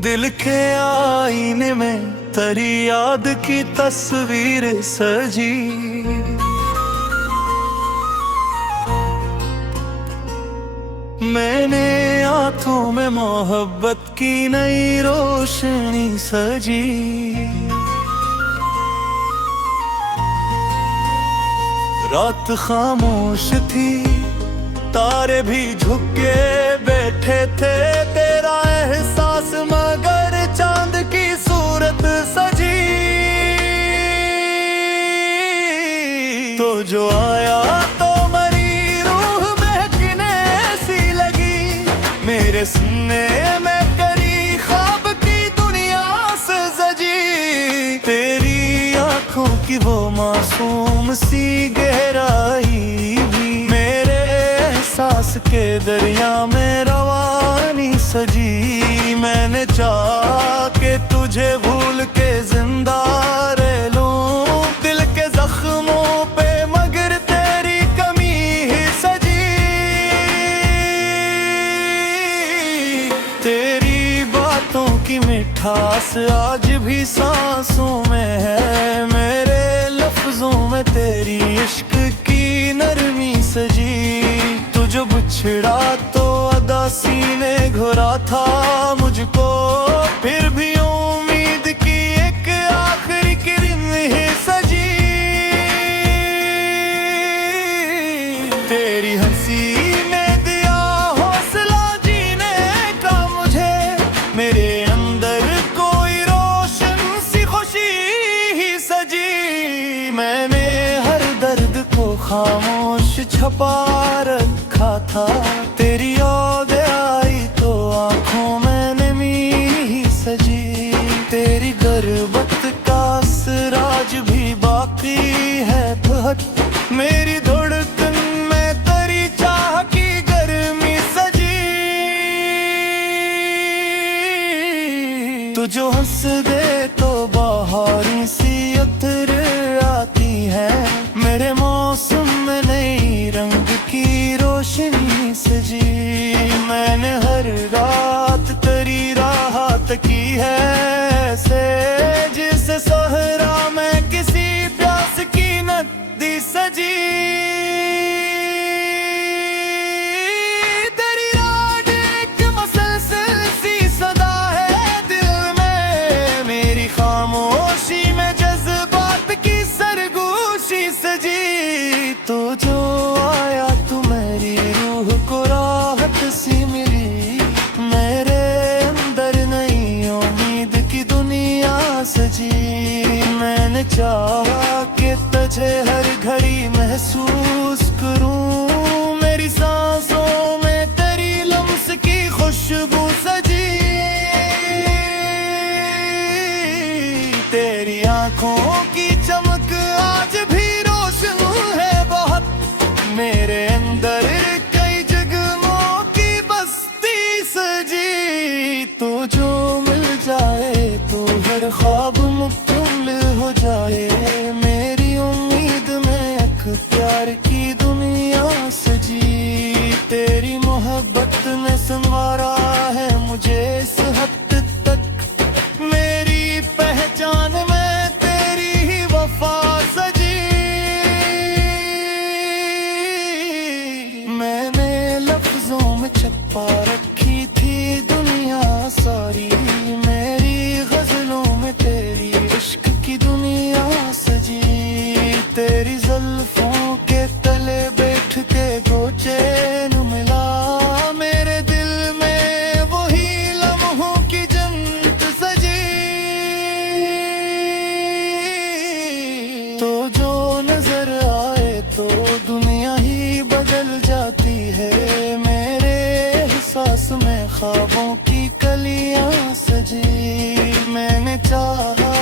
दिल के आईने में तेरी याद की तस्वीर सजी। मैंने आंखों में मोहब्बत की नई रोशनी सजी। रात खामोश थी, तारे भी झुके बैठे थे, तेरा एहसास मगर चांद की सूरत सजी। तो जो आया तो मरी रूह महकने सी लगी, मेरे सीने में करी ख्वाब की दुनिया से सजी। तेरी आंखों की वो मासूम सी गहराई भी मेरे एहसास के दरिया में रवानी सजी। मैंने चाहा कि तुझे भूल के जिंदा रह लूं दिल के जख्मों पे, मगर तेरी कमी ही सजी। तेरी बातों की मिठास आज भी सांसों में है, मेरे लफ्जों में तेरी इश्क की नरमी सजी। तुझे बिछड़ा तो अदा सीने घुरा था मुझको, फिर भी उम्मीद की एक आखिरी किरण ही सजी। तेरी हंसी ने दिया हौसला जीने का मुझे, मेरे अंदर कोई रोशन सी खुशी ही सजी। मैंने हर दर्द को खामोश छपा रखा था, तेरी याद आई तो आंखों में नमी ही सजी। तेरी गुर्बत का असराज भी बाकी है बहुत, मेरी धड़कन में तेरी चाह की गर्मी सजी। तू जो हंस दे तो बहारी सी उतर आती है, मेरे मौसम में नई रंग की रोशनी सजी। मैंने हर रात तेरी राहत की है ऐसे, जिस सहरा में किसी प्यास की नदी सजी। तेरी याद एक मसलसल सी सदा है दिल में, मेरी खामोशी में जज्बात की सरगोशी सजी। तो जो आया तू मेरी रूह को राहत सी मिली, मेरे अंदर नई उम्मीद की दुनिया सजी। मैंने चाहा कि तुझे हर घड़ी महसूस करूं, मेरी सांसों में तेरी लम्स की खुशबू सजी। तेरी आंखों की चमक आज भी रोशन है बहुत, मेरे अंदर कई जगहों की बस्ती सजी। तो जो मिल जाए तो हर ख्वाब मुकम्मल हो जाए, मेरी उम्मीद में एक प्यार की दुनिया सजी। तेरी मोहब्बत ने संवारा है मुझे इस हद तक, मेरी पहचान में तेरी ही वफा सजी। मैंने लफ्जों में छुपा रखी थी दुनिया सारी, मेरी गजलों में तेरी इश्क की दुनिया सजी। तेरी जुल्फों के तले बैठ के चैन मिला, मेरे दिल में वही लम्हों की जन्नत सजी। तो जो नजर आए तो दुनिया ही बदल जाती है, मेरे एहसास में ख्वाबों की कलियां सजी। मैंने चाहा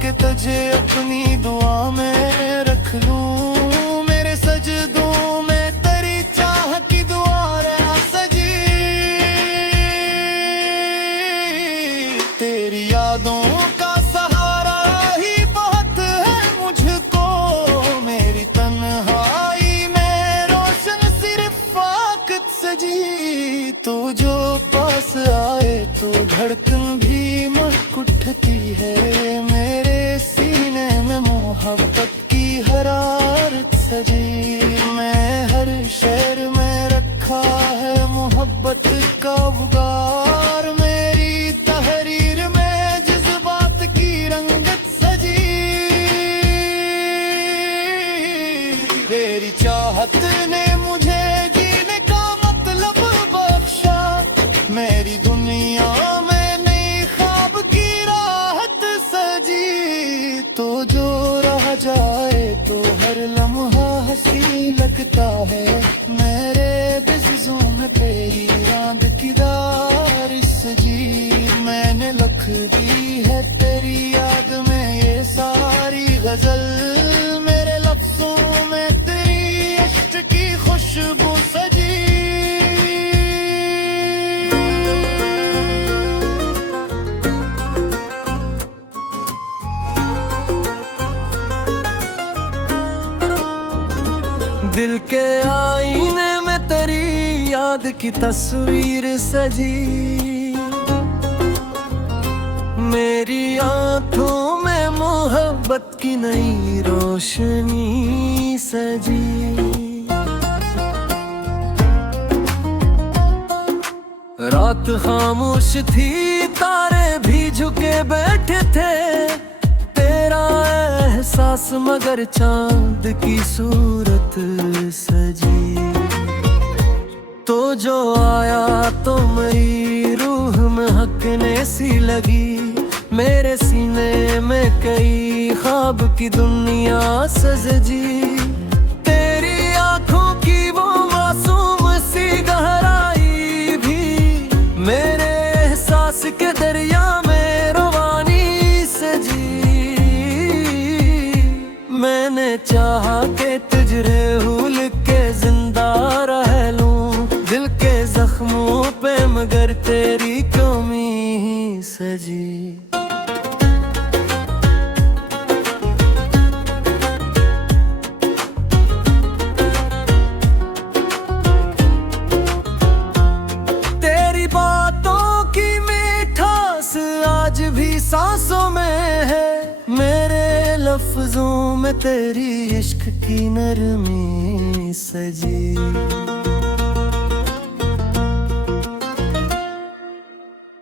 कि तुझे अपनी दुआ में रख लूं, मेरे सजदों में तेरी चाह की दुआ रहा सजी। तेरी यादों का सहारा ही बहुत है मुझको, मेरी तन्हाई में रोशन सिर्फ फाकत सजी। तो जो पास आए तो धड़कन भी उठती है, मेरे सीने में मोहब्बत की हरारत सजी। मैं हर शहर में रखा है मोहब्बत का उगार, मेरी तहरीर में जज्बात की रंगत सजी। तेरी चाहत ने मुझे जीने का मतलब बख्शा, मेरी दुनिया में नई ख्वाब की राहत सजी। तो जो रह जाए तो हर लम्हा हंसी लगता है, मेरे दिज़ों में तेरी याद की दार सजी। मैंने लिख दी है तेरी याद में ये सारी गजल, मेरे लफ्जों में तेरी इश्क की खुशबू सजी। दिल के आईने में तेरी याद की तस्वीर सजी, मेरी आंखों में मोहब्बत की नई रोशनी सजी। रात खामोश थी, तारे भी झुके बैठे थे, तेरा एहसास मगर चांद की सूरत सजी। तो जो आया तो मेरी रूह में हकने सी लगी, मेरे सीने में कई ख्वाब की दुनिया सजी। तेरी आंखों की वो मासूम सी गहराई भी मेरे एहसास के दरिया में रवानी सजी। मैंने चाहा कि तुझे भूल के जिंदा रह लूं दिल के जख्मों पे, मगर तेरी कमी ही सजी। तेरी बातों की मिठास आज भी सांसों में है, मेरे लफ्जों में तेरी इश्क की नरमी सजी।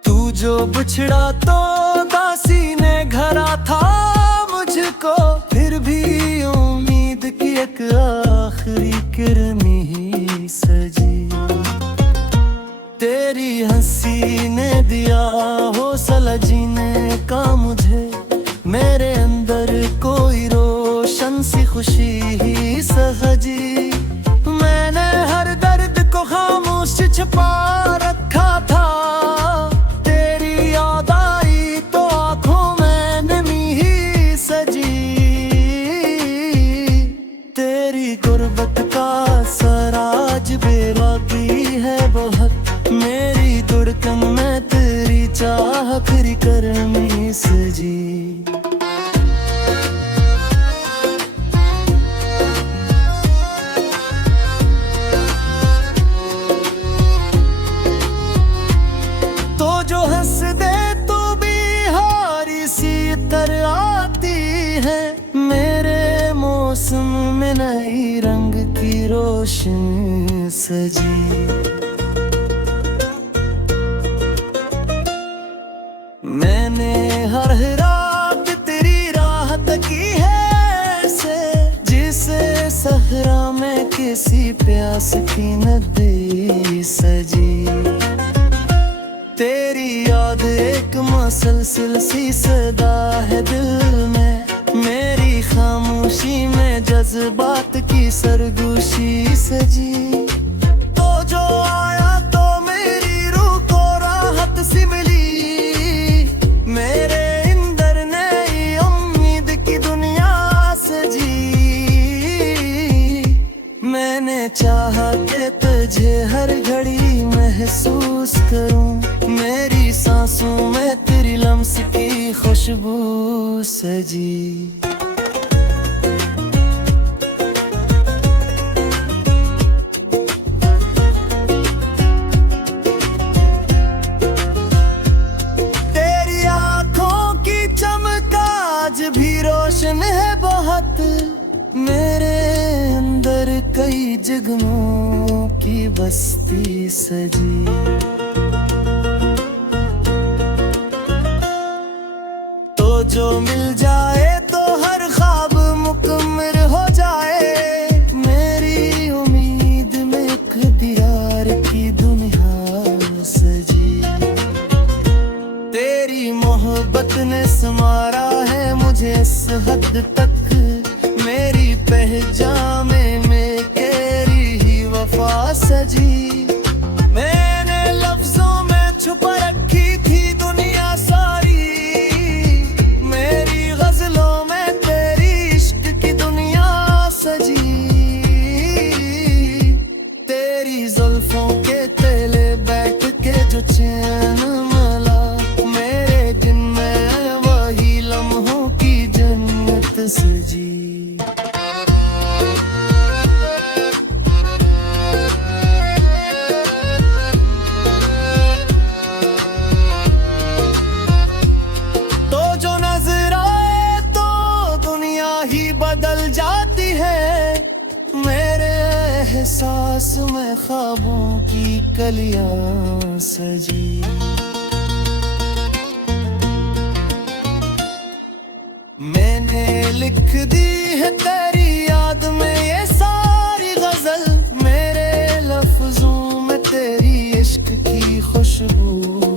तू जो बिछड़ा तो दासी ने घरा था मुझको, फिर भी उम्मीद की एक आखिरी किरनी ही सजी। तेरी हंसी ने दिया हौसला जीने का मुझे, मेरे अंदर कोई रोशन सी खुशी ही सजी। मैंने हर दर्द को खामोश छुपा रखा था, तेरी याद आई तो आंखों में नमी ही सजी। तेरी गुर्बत का सराज बेबाकी है बहुत, मेरी धड़कन में तेरी चाह आखिरी करनी सजी। तो जो हंस दे तो बिहारी सी तरह आती है, मेरे मौसम में नई रंग की रोशनी सजी। मैंने हर रात तेरी राहत की है से, जिसे सहरा में किसी प्यास की नदी सजी। तेरी याद एक मुसलसल सी सदा है दिल में, मेरी खामोशी में जज्बात की सरगोशी सजी। तो जो आया तो मेरी रूह को राहत सी मिली, मेरे अंदर नई उम्मीद की दुनिया सजी। मैंने चाहा कि तुझे हर घड़ी महसूस करूं, मेरी सांसों में तेरी लम्स की खुशबू सजी। तेरी आंखों कई जगहों की बस्ती सजी। तो जो मिल जाए तो हर ख्वाब मुकम्मल हो जाए, मेरी उम्मीद में एक प्यार की दुनिया सजी। तेरी मोहब्बत ने संवारा है मुझे इस हद तक, मेरी पहचान में तेरी ही वफा सजी। मैंने लफ्जों में छुपा रखी थी दुनिया सारी, मेरी गजलों में तेरी इश्क की दुनिया सजी। तेरी जुल्फों के तेले बैठ के जो चैन मला, मेरे दिन में वही लम्हों की जन्नत सजी। बदल जाती है मेरे एहसास में ख्वाबों की कलियां सजी। मैंने लिख दी है तेरी याद में ये सारी गजल, मेरे लफ्जों में तेरी इश्क की खुशबू